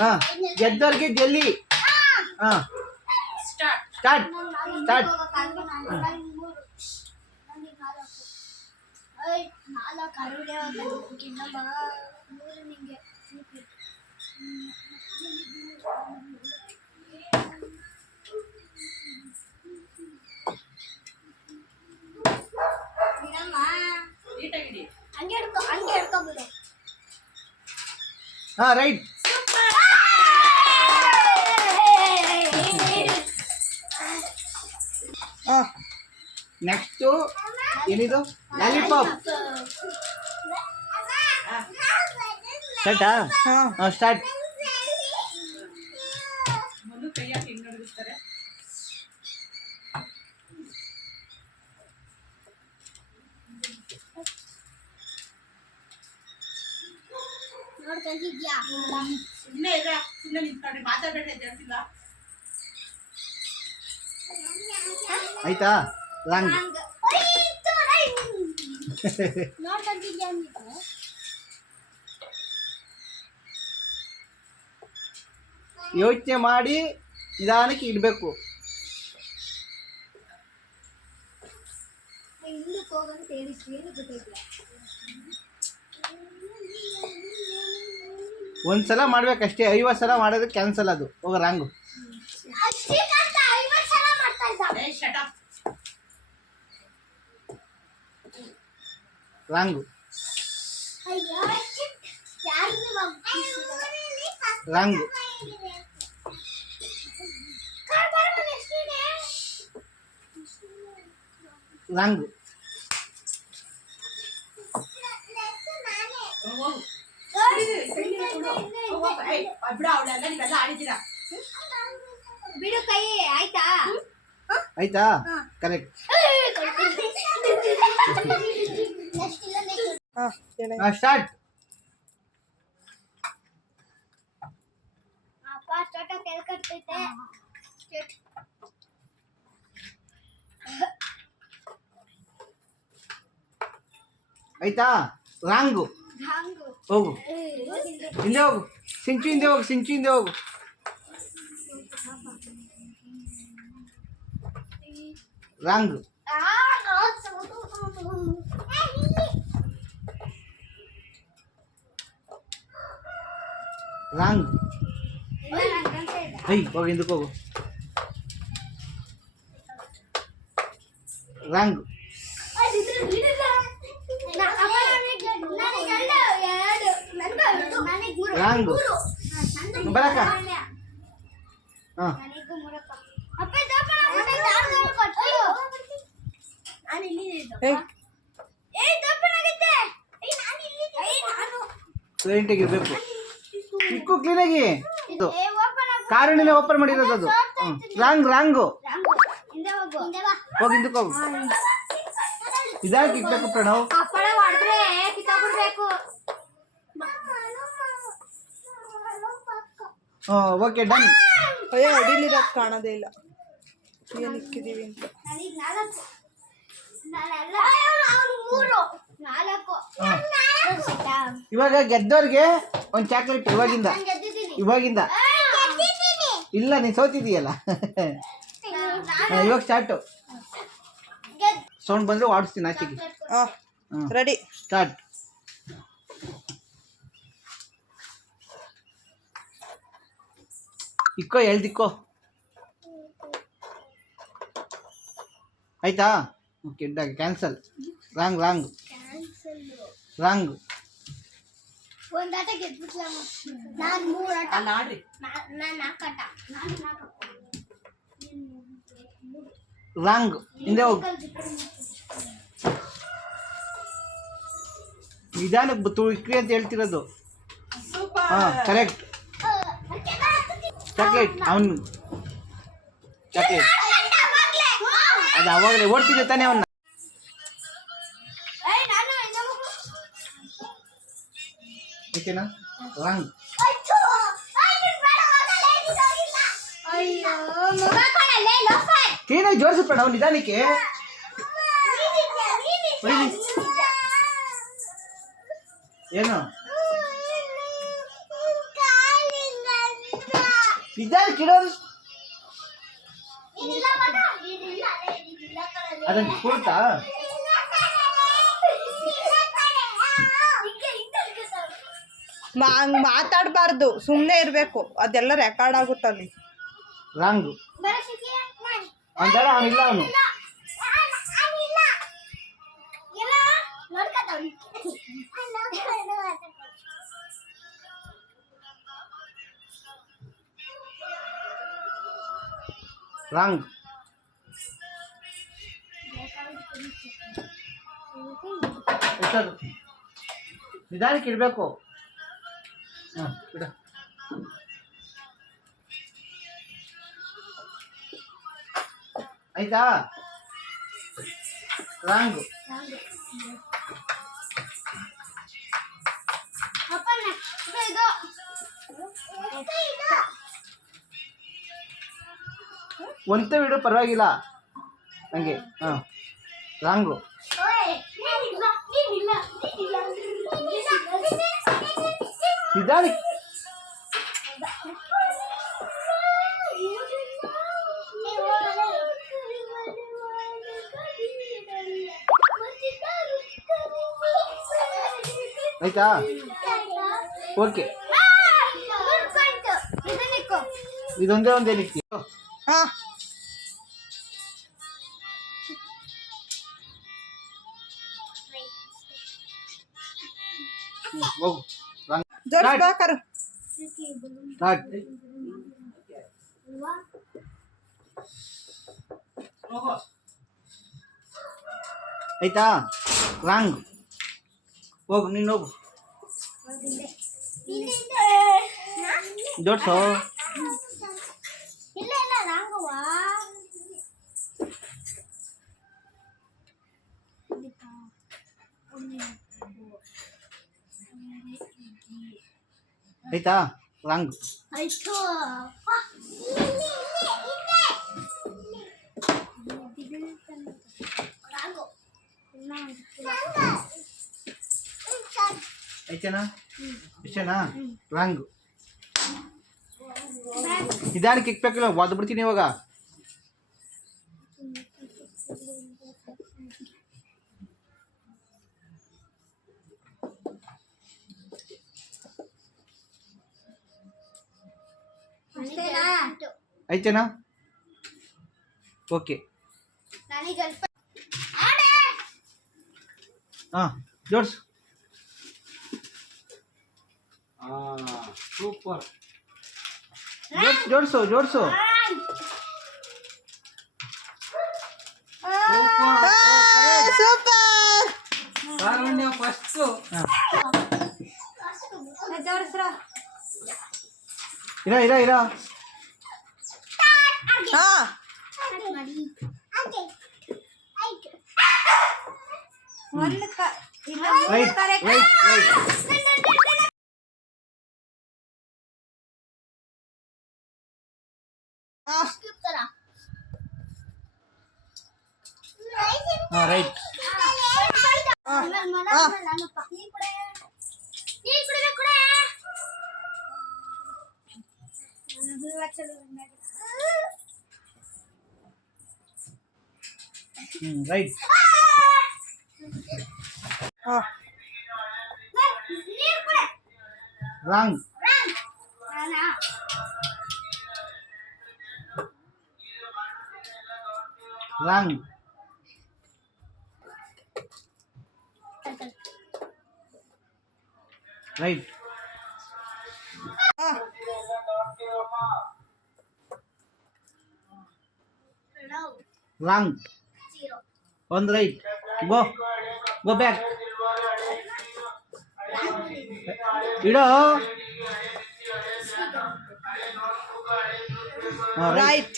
ಹಾ ಗೆದ್ದವ್ರಿಗೆ ಜಲ್ಲಿ. ಹಾ ಸ್ಟಾರ್ಟ್ ಸ್ಟಾರ್ಟ್. ಹಾ ರೈಟ್. ನೆಕ್ಸ್ಟ್ ಏನಿದು ಲಾಲಿಪಾಪ್. ಸ್ಟಾರ್ಟಾ? ಹಾಂ ಸ್ಟಾರ್ಟ್. ಆಯ್ತಾ? ರಾಂಗ್. ಯೋಚನೆ ಮಾಡಿ ನಿಧಾನಕ್ಕೆ ಇಡಬೇಕು. ಒಂದ್ಸಲ ಮಾಡ್ಬೇಕಷ್ಟೇ, 50 ಸಲ ಮಾಡಿದ್ರೆ ಕ್ಯಾನ್ಸಲ್ ಅದು. ಹೋಗ ರಾಂಗು. Wrong wrong wrong. ಆಯ್ತಾ? ಕರೆಕ್ಟ್. ಸ್ಟಾರ್ಟ್. ಆಯ್ತಾ? ರಾಂಗು. ಹೋಗು ಹಿಂದೆ ಹೋಗು. ಸಿಂಚು ಹಿಂದೆ ಹೋಗು. ಸಿಂಚು ಹಿಂದೆ ಹೋಗು. ರಾಂಗು. ರಾಂಗ್. ಹೋಗಿ ಹಿಂದಕ್ಕೆ ಹೋಗು. ರಾಂಗ್. ರಾಂಗು ಬರಕ. ಹಾಂ ಕ್ಲೀನಾಗಿ ಇರಬೇಕು. ಇಕ್ಕು ಕ್ಲೀನಾಗಿ. ಕಾರಣನೇ ಓಪನ್ ಮಾಡಿರೋದು ಅದು. Wrong wrong. ಹೋಗಿ ಹಿಂದಕ್ಕೆ ಹೋಗು. ಇದಕ್ಕೆ ಇಕ್ಬೇಕು ಪ್ರಣವ್. Okay done. ಅಯ್ಯೋ ಅಡಿಲಿರೋದು ಕಾಣೋದೇ ಇಲ್ಲ, ಏನು ಇಕ್ಕಿದೀವಿ ಅಂತ. ಇವಾಗ ಗೆದ್ದವ್ರಿಗೆ ಒಂದು ಚಾಕ್ಲೇಟ್. ಇವಾಗಿಂದ ಇಲ್ಲ, ನೀನು ಸೋತಿದೀಯಲ್ಲ. ಇವಾಗ ಸ್ಟಾರ್ಟು. ಸೌಂಡ್ ಬಂದರೆ ಆಡಿಸ್ತೀನಿ ಆಚೆಗೆ. Ready start. ಇಕ್ಕೋ ಹೇಳ್ದಿಕ್ಕೋ. ಆಯ್ತಾ? Okay cancel. Wrong wrong wrong. Wrong. ಹಿಂದೆ ಹೋಗು. ನಿಧಾನಕ್ಕೆ ತುಳ್ಕ್ರಿ ಅಂತ ಹೇಳ್ತಿರೋದು. ಹಾಂ ಕರೆಕ್ಟ್. ಚಾಕ್ಲೇಟ್. ಅವನು ಚಾಕ್ಲೇಟ್ ಅದು ಅವಾಗಲೇ ಓಡ್ತಿದ್ದೆ ತಾನೇ ಅವನ್ನ. ಓಕೆನಾ? ರಾಂಗ್. ಕ್ಲೀನಾಗಿ ಜೋಡಿಸ್ಬಿಡ ನಾವು ನಿಧಾನಕ್ಕೆ. ಏನು ನಿಧಾನಕ್ಕೆ ಇಡೋದು. ಅದನ್ನು ಕೊಡ್ತಾ ಹಂಗ್ ಮಾತಾಡಬಾರ್ದು, ಸುಮ್ಮನೆ ಇರಬೇಕು. ಅದೆಲ್ಲ ರೆಕಾರ್ಡ್ ಆಗುತ್ತಲ್ಲಿ. ರಾಂಗು ಅಂತಾಡ ಅವನಿಲ್ಲ ಅವನು. ರಾಂಗ್ ಎಷ್ಟದು ನಿಧಾನಕ್ಕೆ ಇಡಬೇಕು. ಹಾಂ ಬಿಡ. ಆಯ್ತಾ? ರಾಂಗು ಒಂದೇ ಬಿಡು ಪರವಾಗಿಲ್ಲ ಹಂಗೆ. ಹಾಂ ರಾಂಗು ನಿಧಾನಕ್ಕೆ. ಆಯ್ತಾ? ಓಕೆ. ಇದೊಂದೇ ಒಂದೇ ನಿತ್ಯ. ಹಾಂ ಹೋಗು. ಜೋಡಿಸ್ಬೇಕಾರು. ಸ್ಟಾರ್ಟ್. ಆಯ್ತಾ? ರಾಂಗ್ ಹೋಗು, ನೀನು ಹೋಗು. ಜೋಡ್ಸೋ. ಆಯ್ತಾ? ರಾಂಗ್ ಆಯ್ತೇನಾ? ಇಷ್ಟೇನಾ? ರಾಂಗ್ ನಿಧಾನಕ್ಕೆ ಇಕ್ಬೇಕಿಲ್ಲ, ಒದ್ದು ಬಿಡ್ತೀನಿ ಇವಾಗ. ಆಯ್ತೇನಾ? ಓಕೆ. ಹಾಂ ಜೋಡ್ಸು. ಸೂಪರ್. ಜೋಡ್ಸು ಜೋಡ್ಸು. ಸೂಪರ್. ಫಸ್ಟು ಇರ ಇರ ಇರ. ಹಾಂ ರೈಟ್ ರೈಟ್ ರೈಟ್. ಹಾಂ ರೈಟ್. ರೈಟ್. ಹಾಂ ರಾಂಗ್ ರಾಂಗ್. ರೈಟ್. ಹಾಂ ರಾಂಗ್. ಒಂದು ರೈಟ್. ಗೋ ಗೋ ಬ್ಯಾಕ್. ಇಡೋ. ರೈಟ್.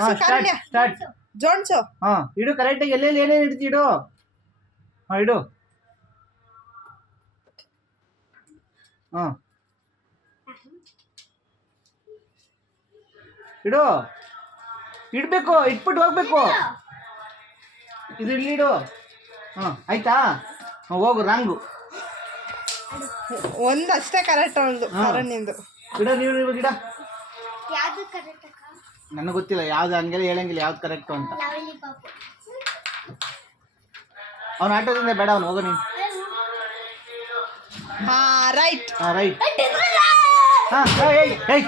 ಹಾಂ ಸ್ಟಾರ್ಟ್ ಸ್ಟಾರ್ಟ್. ಜೋಡ್ಸು. ಹಾಂ ಇಡು ಕರೆಕ್ಟಾಗಿ. ಎಲ್ಲೆಲ್ಲಿ ಏನೇನು ಇಡ್ತಿ ಇಡು. ಹಾಂ ಇಡು. ಹಾಂ ಇಡು. ಇಡಬೇಕು, ಇಟ್ಬಿಟ್ಟು ಹೋಗ್ಬೇಕು. ಇದು ಇಲ್ಲಿ ಇಡು. ಹಾಂ ಆಯ್ತಾ? ಹಾಂ ಹೋಗು. ರಾಂಗು ಒಂದಷ್ಟೇ ಕರೆಕ್ಟ್ ಒಂದು ಕರಣ್ಯಂದು. ಗಿಡ ನೀವು ಗಿಡ ಯಾವುದು ಕರೆಕ್ಟ್ ಅಕ್ಕ? ನನಗೆ ಗೊತ್ತಿಲ್ಲ ಯಾವ್ದು ಹಂಗೆಲ್ಲ ಹೇಳಂಗಿಲ್ಲ ಯಾವ್ದು ಕರೆಕ್ಟು ಅಂತ. ಲಾಲಿಪಾಪ್. ಅವ್ನು ಆಟೋದಿಂದ ಬೇಡ ಅವ್ನು ಹೋಗೋ ನೀನು. ಹಾ ರೈಟ್. ಹಾಂ ರೈಟ್. ಹಾಂ ಏಯ್ ಏಯ್